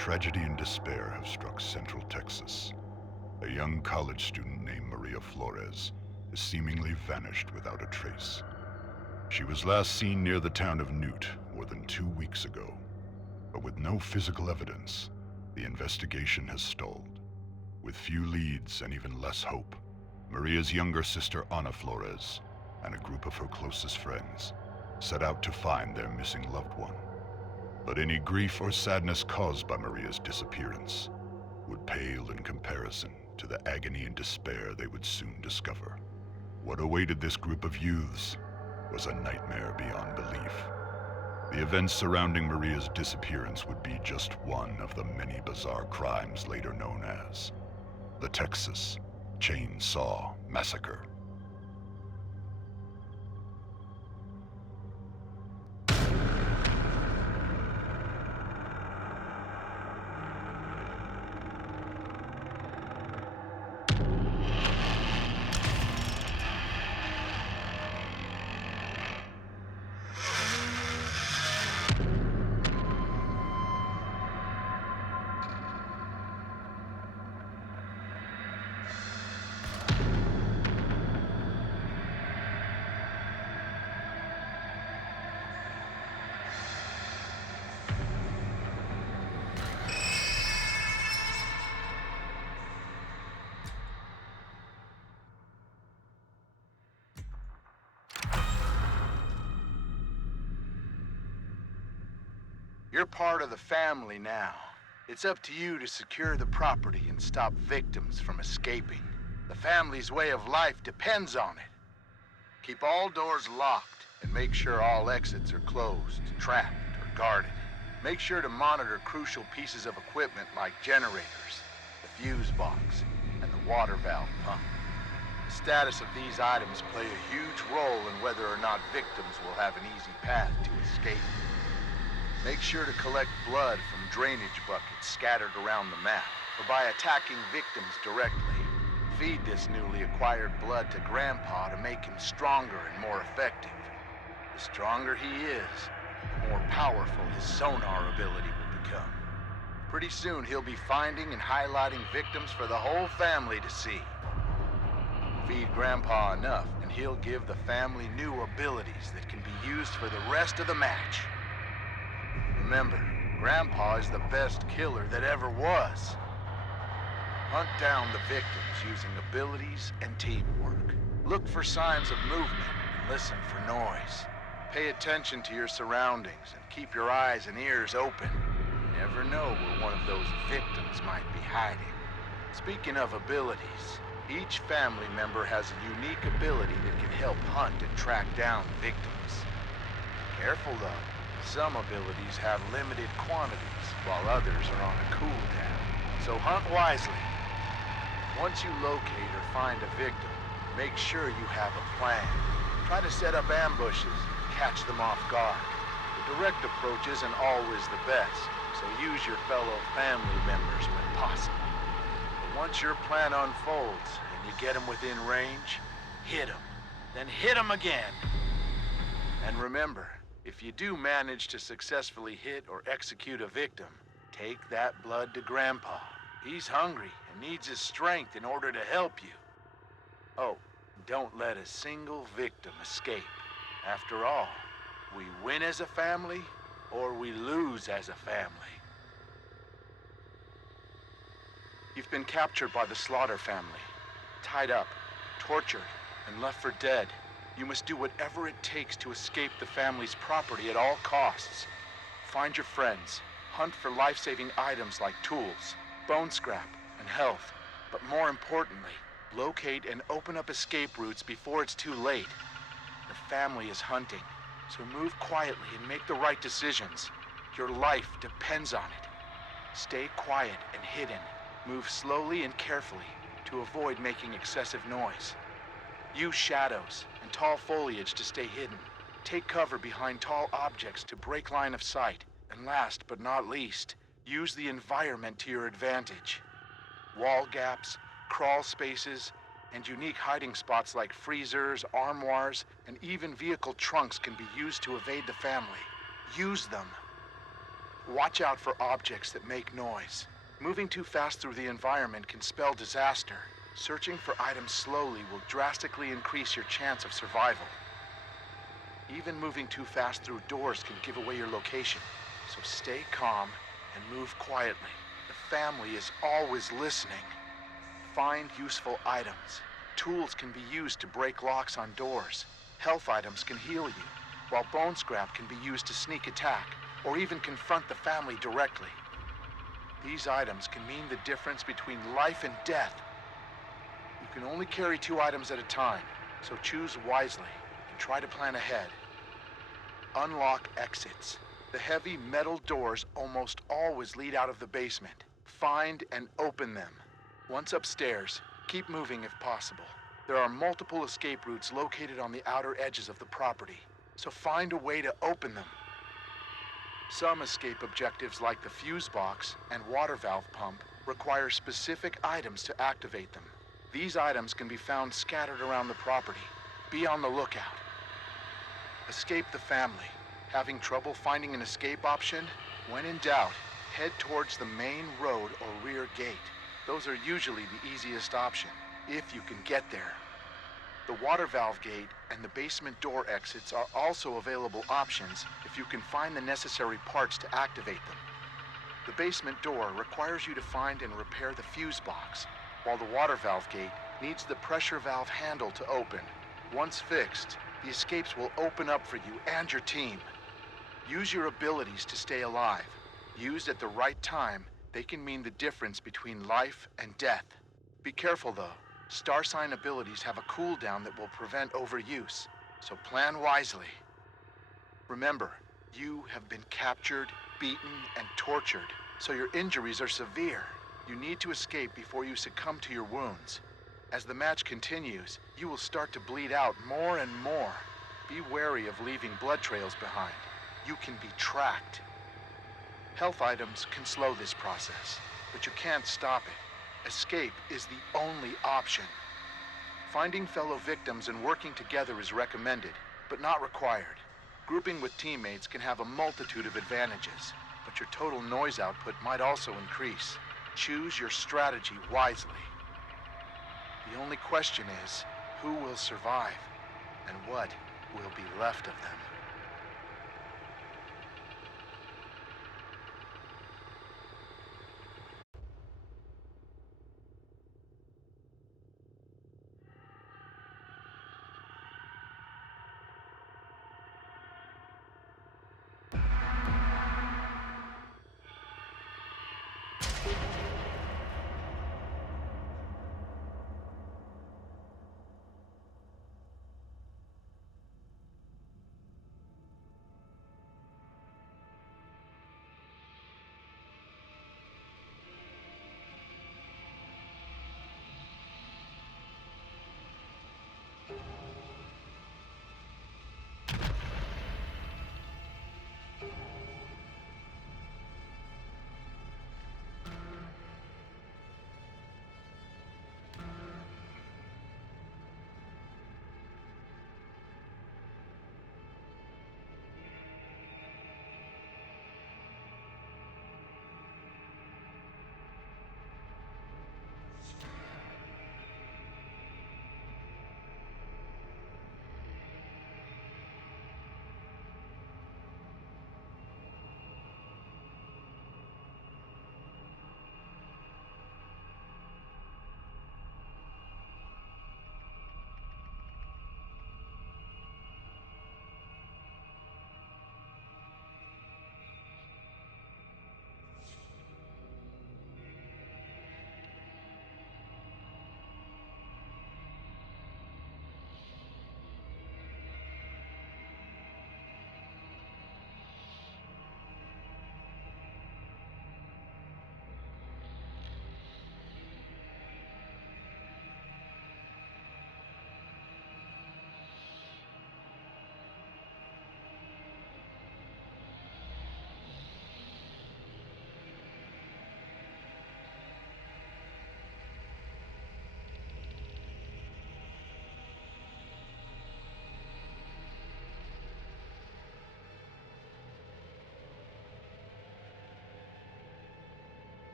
Tragedy and despair have struck Central Texas. A young college student named Maria Flores has seemingly vanished without a trace. She was last seen near the town of Newt more than 2 weeks ago, but with no physical evidence, the investigation has stalled. With few leads and even less hope, Maria's younger sister Ana Flores and a group of her closest friends set out to find their missing loved one. But any grief or sadness caused by Maria's disappearance would pale in comparison to the agony and despair they would soon discover. What awaited this group of youths was a nightmare beyond belief. The events surrounding Maria's disappearance would be just one of the many bizarre crimes later known as the Texas Chainsaw Massacre. You're part of the family now. It's up to you to secure the property and stop victims from escaping. The family's way of life depends on it. Keep all doors locked and make sure all exits are closed, trapped, or guarded. Make sure to monitor crucial pieces of equipment like generators, the fuse box, and the water valve pump. The status of these items play a huge role in whether or not victims will have an easy path to escape. Make sure to collect blood from drainage buckets scattered around the map, or by attacking victims directly. Feed this newly acquired blood to Grandpa to make him stronger and more effective. The stronger he is, the more powerful his sonar ability will become. Pretty soon he'll be finding and highlighting victims for the whole family to see. Feed Grandpa enough, and he'll give the family new abilities that can be used for the rest of the match. Remember, Grandpa is the best killer that ever was. Hunt down the victims using abilities and teamwork. Look for signs of movement and listen for noise. Pay attention to your surroundings and keep your eyes and ears open. You never know where one of those victims might be hiding. Speaking of abilities, each family member has a unique ability that can help hunt and track down victims. Careful though. Some abilities have limited quantities, while others are on a cooldown. So hunt wisely. Once you locate or find a victim, make sure you have a plan. Try to set up ambushes and catch them off guard. The direct approach isn't always the best, so use your fellow family members when possible. But once your plan unfolds and you get them within range, hit them. Then hit them again. And remember, if you do manage to successfully hit or execute a victim, take that blood to Grandpa. He's hungry and needs his strength in order to help you. Oh, don't let a single victim escape. After all, we win as a family, or we lose as a family. You've been captured by the Slaughter family, tied up, tortured, and left for dead. You must do whatever it takes to escape the family's property at all costs. Find your friends. Hunt for life-saving items like tools, bone scrap, and health. But more importantly, locate and open up escape routes before it's too late. The family is hunting, so move quietly and make the right decisions. Your life depends on it. Stay quiet and hidden. Move slowly and carefully to avoid making excessive noise. Use shadows and tall foliage to stay hidden. Take cover behind tall objects to break line of sight. And last but not least, use the environment to your advantage. Wall gaps, crawl spaces, and unique hiding spots like freezers, armoires, and even vehicle trunks can be used to evade the family. Use them. Watch out for objects that make noise. Moving too fast through the environment can spell disaster. Searching for items slowly will drastically increase your chance of survival. Even moving too fast through doors can give away your location, so stay calm and move quietly. The family is always listening. Find useful items. Tools can be used to break locks on doors. Health items can heal you, while bone scrap can be used to sneak attack, or even confront the family directly. These items can mean the difference between life and death. You can only carry 2 items at a time, so choose wisely and try to plan ahead. Unlock exits. The heavy metal doors almost always lead out of the basement. Find and open them. Once upstairs, keep moving if possible. There are multiple escape routes located on the outer edges of the property, so find a way to open them. Some escape objectives like the fuse box and water valve pump require specific items to activate them. These items can be found scattered around the property. Be on the lookout. Escape the family. Having trouble finding an escape option? When in doubt, head towards the main road or rear gate. Those are usually the easiest option, if you can get there. The water valve gate and the basement door exits are also available options if you can find the necessary parts to activate them. The basement door requires you to find and repair the fuse box, while the water valve gate needs the pressure valve handle to open. Once fixed, the escapes will open up for you and your team. Use your abilities to stay alive. Used at the right time, they can mean the difference between life and death. Be careful though. Star sign abilities have a cooldown that will prevent overuse, so plan wisely. Remember, you have been captured, beaten, and tortured, so your injuries are severe. You need to escape before you succumb to your wounds. As the match continues, you will start to bleed out more and more. Be wary of leaving blood trails behind. You can be tracked. Health items can slow this process, but you can't stop it. Escape is the only option. Finding fellow victims and working together is recommended, but not required. Grouping with teammates can have a multitude of advantages, but your total noise output might also increase. Choose your strategy wisely. The only question is, who will survive, and what will be left of them?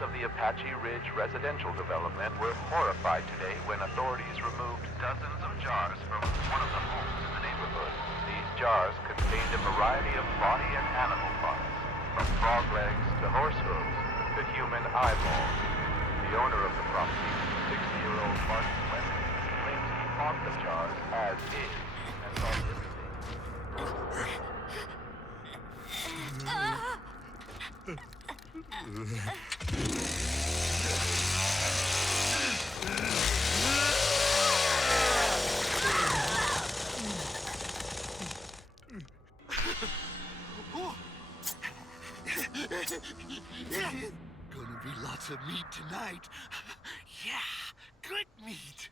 Residents of the Apache Ridge residential development were horrified today when authorities removed dozens of jars from one of the homes in the neighborhood. These jars contained a variety of body and animal parts, from frog legs to horse hooves to human eyeballs. The owner of the property, 60-year-old Martin Webber, claims he bought the jars as is and thought everything. Gonna be lots of meat tonight. Yeah, good meat.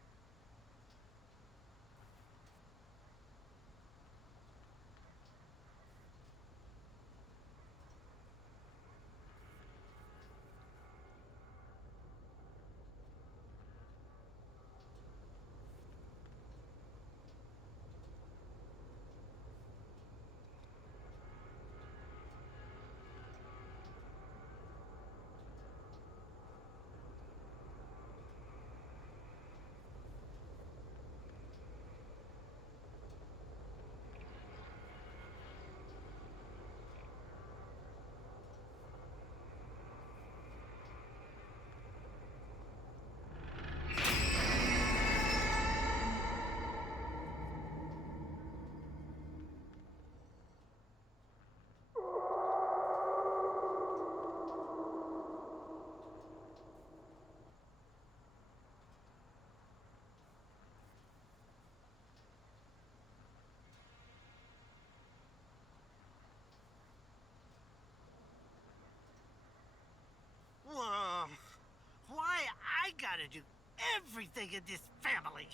Whoa. Why I gotta do everything in this family?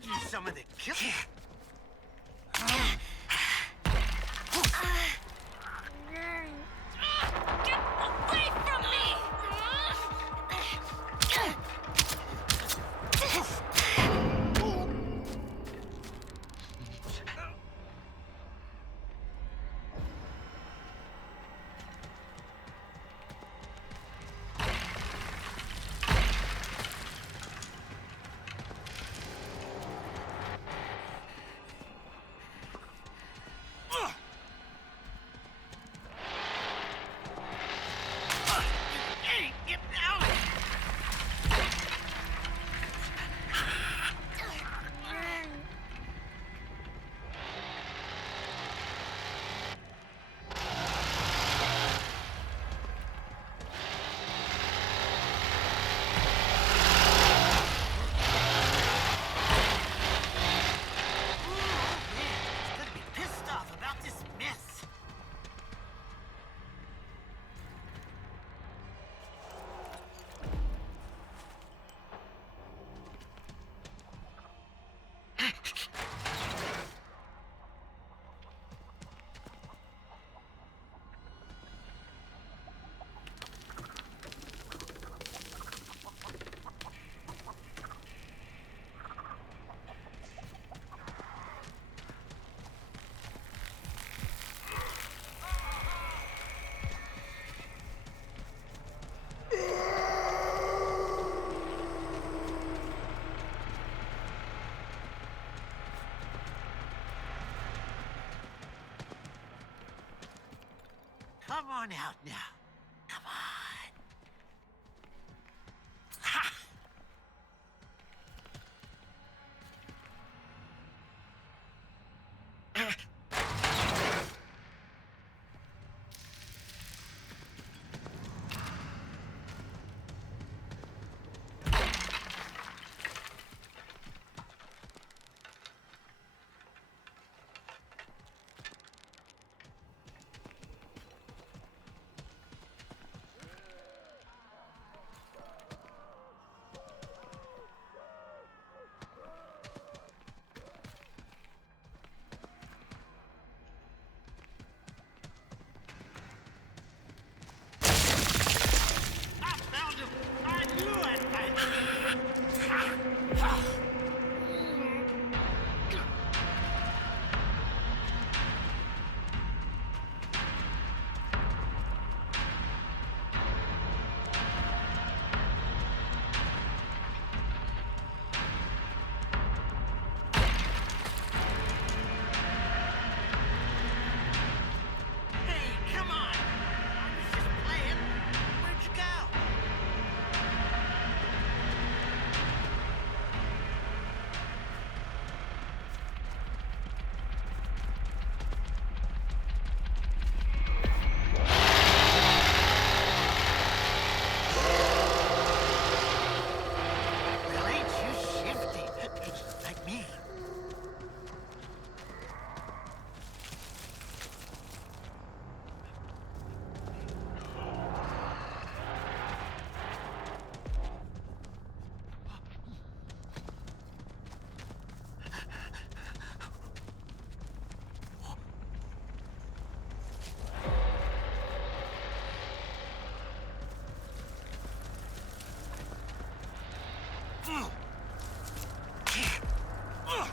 could use some of the killing. Get away from me! Hey, get out! He's gonna be pissed off about this mess. Come on out now. Come on. Ha! I found him! I knew I'd find him! Hey, come on! I was just playing. Where'd you go? Well, ain't you shifty? Like me. Ugh.